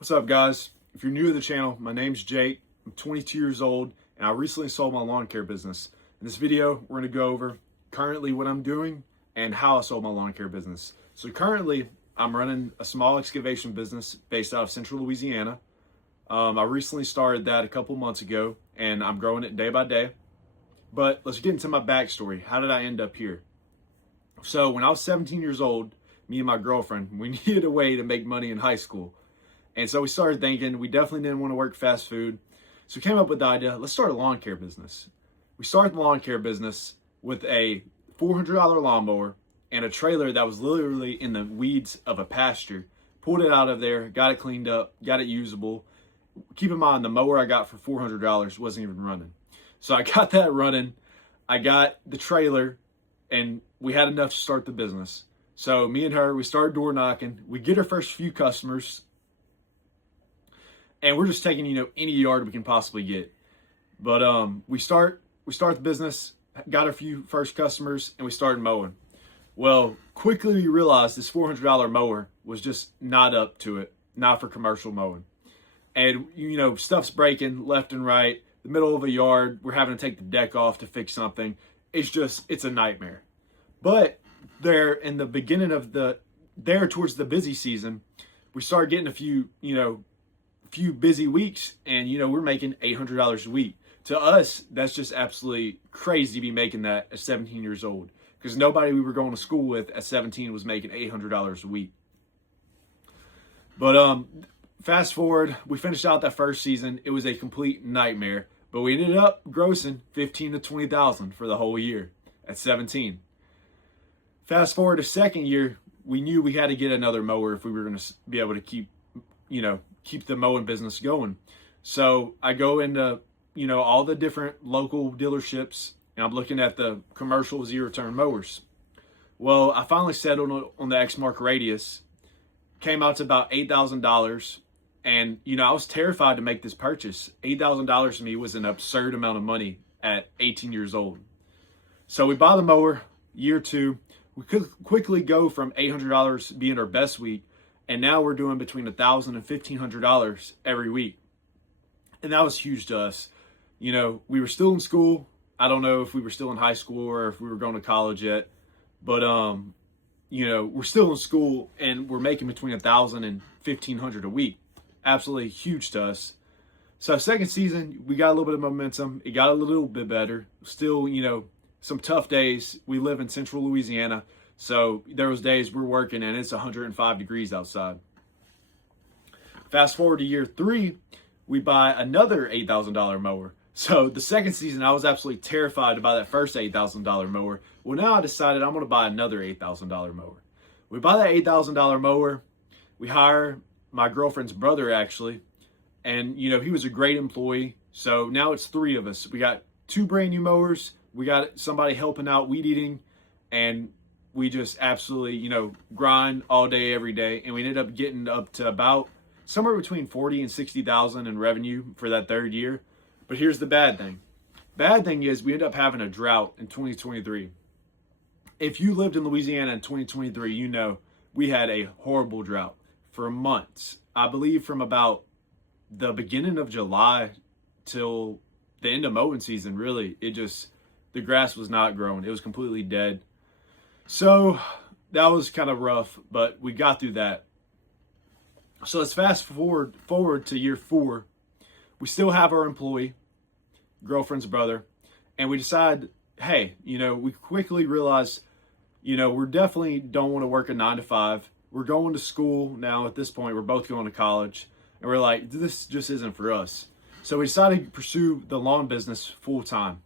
What's up, guys? If you're new to the channel, my name's Jake. I'm 22 years old, and I recently sold my lawn care business. In this video, we're going to go over currently what I'm doing and how I sold my lawn care business. So currently, I'm running a small excavation business based out of Central Louisiana. I recently started that a couple months ago, and I'm growing it day by day. But let's get into my backstory. How did I end up here? So when I was 17 years old, me and my girlfriend, we needed a way to make money in high school. And so we started thinking we definitely didn't want to work fast food. So we came up with the idea, let's start a lawn care business. We started the lawn care business with a $400 lawnmower and a trailer that was literally in the weeds of a pasture. Pulled it out of there, got it cleaned up, got it usable. Keep in mind, the mower I got for $400 wasn't even running. So I got that running. I got the trailer, and we had enough to start the business. So me and her, we started door knocking. We get our first few customers. And we're just taking, any yard we can possibly get. But we start the business, got a few first customers, and we started mowing. Well, quickly we realized this $400 mower was just not up to it, not for commercial mowing. And, stuff's breaking left and right. The middle of a yard, we're having to take the deck off to fix something. It's a nightmare. But there, in the beginning of towards the busy season, we started getting a few busy weeks, and we're making $800 a week. To us, that's just absolutely crazy to be making that at 17 years old, because nobody we were going to school with at 17 was making $800 a week. But fast forward, we finished out that first season. It was a complete nightmare, but we ended up grossing $15,000 to $20,000 for the whole year at 17. Fast forward to second year, we knew we had to get another mower if we were going to be able to keep the mowing business going. So I go into, all the different local dealerships, and I'm looking at the commercial zero-turn mowers. Well, I finally settled on the Exmark Radius. Came out to about $8,000. And, I was terrified to make this purchase. $8,000 to me was an absurd amount of money at 18 years old. So we buy the mower, year two. We could quickly go from $800 being our best week, and now we're doing between $1,000 and $1,500 every week. And that was huge to us. We were still in school. I don't know if we were still in high school or if we were going to college yet. But, we're still in school, and we're making between $1,000 and $1,500 a week. Absolutely huge to us. So second season, we got a little bit of momentum. It got a little bit better. Still, some tough days. We live in Central Louisiana. So there was days we're working and it's 105 degrees outside. Fast forward to year three, we buy another $8,000 mower. So the second season, I was absolutely terrified to buy that first $8,000 mower. Well, now I decided I'm going to buy another $8,000 mower. We buy that $8,000 mower. We hire my girlfriend's brother, actually. And, he was a great employee. So now it's three of us. We got two brand new mowers. We got somebody helping out weed eating. And we just absolutely, grind all day, every day. And we ended up getting up to about somewhere between 40 and 60,000 in revenue for that third year. But here's the bad thing. Bad thing is we ended up having a drought in 2023. If you lived in Louisiana in 2023, we had a horrible drought for months. I believe from about the beginning of July till the end of mowing season, really, the grass was not growing. It was completely dead. So that was kind of rough, but we got through that. So let's fast forward to year four. We still have our employee, girlfriend's brother, and we decide, hey, we quickly realize, we definitely don't want to work a 9 to 5. We're going to school now. At this point, we're both going to college, and we're like, this just isn't for us. So we decided to pursue the lawn business full time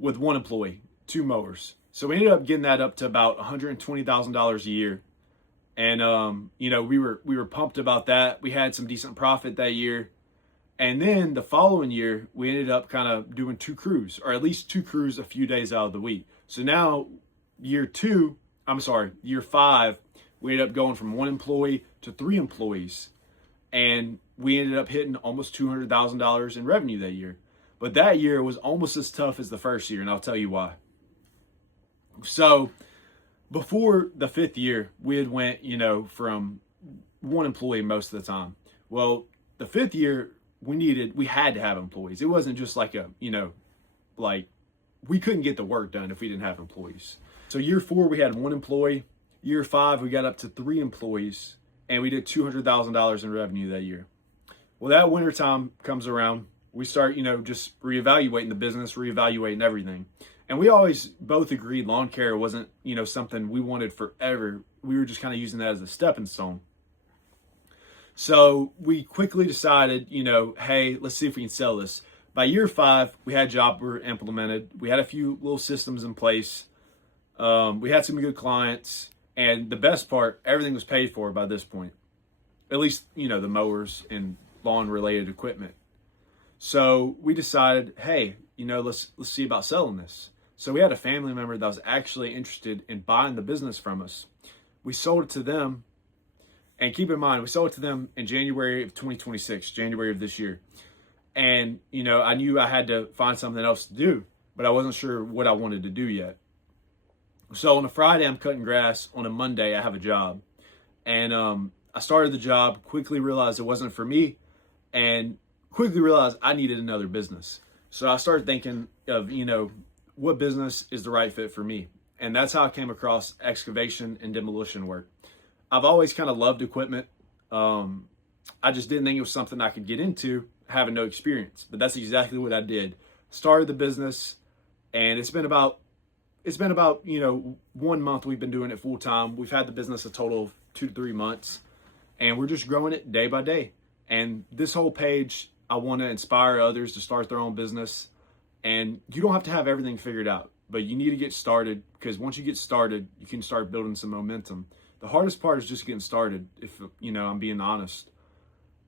with one employee, 2 mowers. So we ended up getting that up to about $120,000 a year. And, we were pumped about that. We had some decent profit that year. And then the following year, we ended up kind of doing 2 crews, or at least 2 crews a few days out of the week. So now year 5, we ended up going from 1 employee to 3 employees. And we ended up hitting almost $200,000 in revenue that year. But that year was almost as tough as the first year, and I'll tell you why. So before the 5th year, we had went, from one employee most of the time. Well, the 5th year, we had to have employees. It wasn't just like like we couldn't get the work done if we didn't have employees. So year 4, we had 1 employee. Year 5, we got up to 3 employees, and we did $200,000 in revenue that year. Well, that winter time comes around. We start, just reevaluating the business, reevaluating everything. And we always both agreed lawn care wasn't, something we wanted forever. We were just kind of using that as a stepping stone. So we quickly decided, hey, let's see if we can sell this. By year 5, we had Jobber implemented. We had a few little systems in place. We had some good clients. And the best part, everything was paid for by this point. At least, the mowers and lawn-related equipment. So we decided, hey, let's see about selling this. So we had a family member that was actually interested in buying the business from us. We sold it to them. And keep in mind, we sold it to them in January of 2026, January of this year. And, I knew I had to find something else to do, but I wasn't sure what I wanted to do yet. So on a Friday, I'm cutting grass. On a Monday, I have a job. And I started the job, quickly realized it wasn't for me, and quickly realized I needed another business. So I started thinking of, what business is the right fit for me. And that's how I came across excavation and demolition work. I've always kind of loved equipment. I just didn't think it was something I could get into, having no experience. But that's exactly what I did. Started the business, and it's been about 1 month we've been doing it full time. We've had the business a total of 2 to 3 months, and we're just growing it day by day. And this whole page, I want to inspire others to start their own business. And you don't have to have everything figured out, but you need to get started, because once you get started, you can start building some momentum. The hardest part is just getting started, if I'm being honest.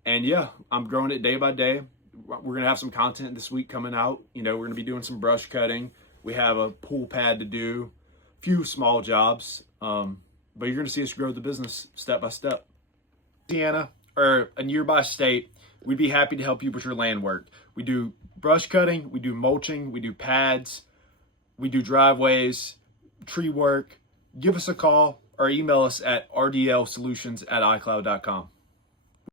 And yeah, I'm growing it day by day. We're gonna have some content this week coming out. We're gonna be doing some brush cutting. We have a pool pad to do, a few small jobs, but you're going to see us grow the business step by step. Louisiana, or a nearby state, we'd be happy to help you with your land work. We do brush cutting, we do mulching, we do pads, we do driveways, tree work. Give us a call or email us at rdlsolutions@icloud.com.